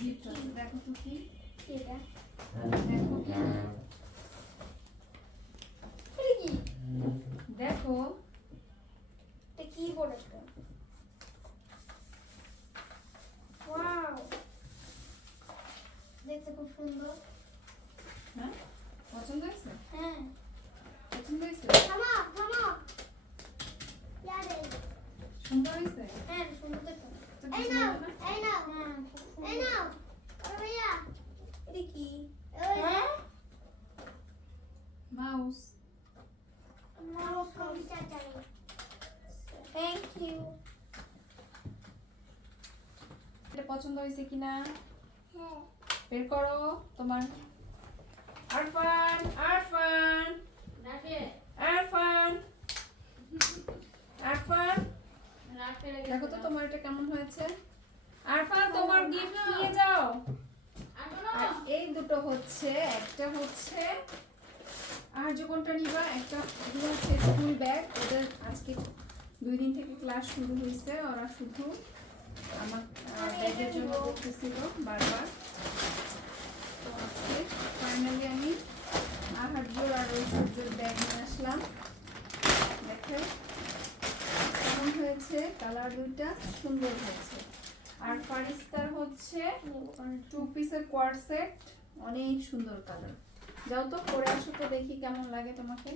Gift আছে, দেখো তো কি এটা দেখো কি এটা কি? দেখো এটা কি প্রোডাক্টটা? ওয়াও, দেখতে খুব সুন্দর। হ্যাঁ পছন্দ হয়েছে হ্যাঁ, পছন্দ হয়েছে থামো থামো। ইয়ারে, সুন্দর হয়েছে হ্যাঁ সুন্দর তো। তো এই কিছু নাও, বলবে না? এই নাও, এই নাও। আরে ভাইয়া, এটা কি? হ্যাঁ, মাউস মাউস কম্পিউটার চাই। Thank you. এটা পছন্দ হয়েছে কিনা হ্যাঁ, বের করো তোমার আরফান আরফান আরফান আরফান দেখো তো তোমার এটা কেমন হয়েছে আরফান তোমার গিফট নিয়ে যাও আর এই দুটো হচ্ছে একটা হচ্ছে আর যে কোনটা নিবা একটা এগুলো হচ্ছে স্কুল ব্যাগ ওদের আজকে 2 দিন থেকে ক্লাস শুরু হয়েছে ওরা শুধু আমার ব্যাগের জন্য বলতেছিল বারবার তো আজকে ফাইনালি আমি আহার্যর আর ঐশ্বর্যর ব্যাগ নিয়ে আসলাম দেখো কেমন হয়েছে কালার দুইটা সুন্দর হয়েছে আর ফারিস্তার হচ্ছে 2 পিসের কোয়ার্ড সেট অনেক সুন্দর কালার যাও তো পরে আসো তো দেখি কেমন লাগে তোমাকে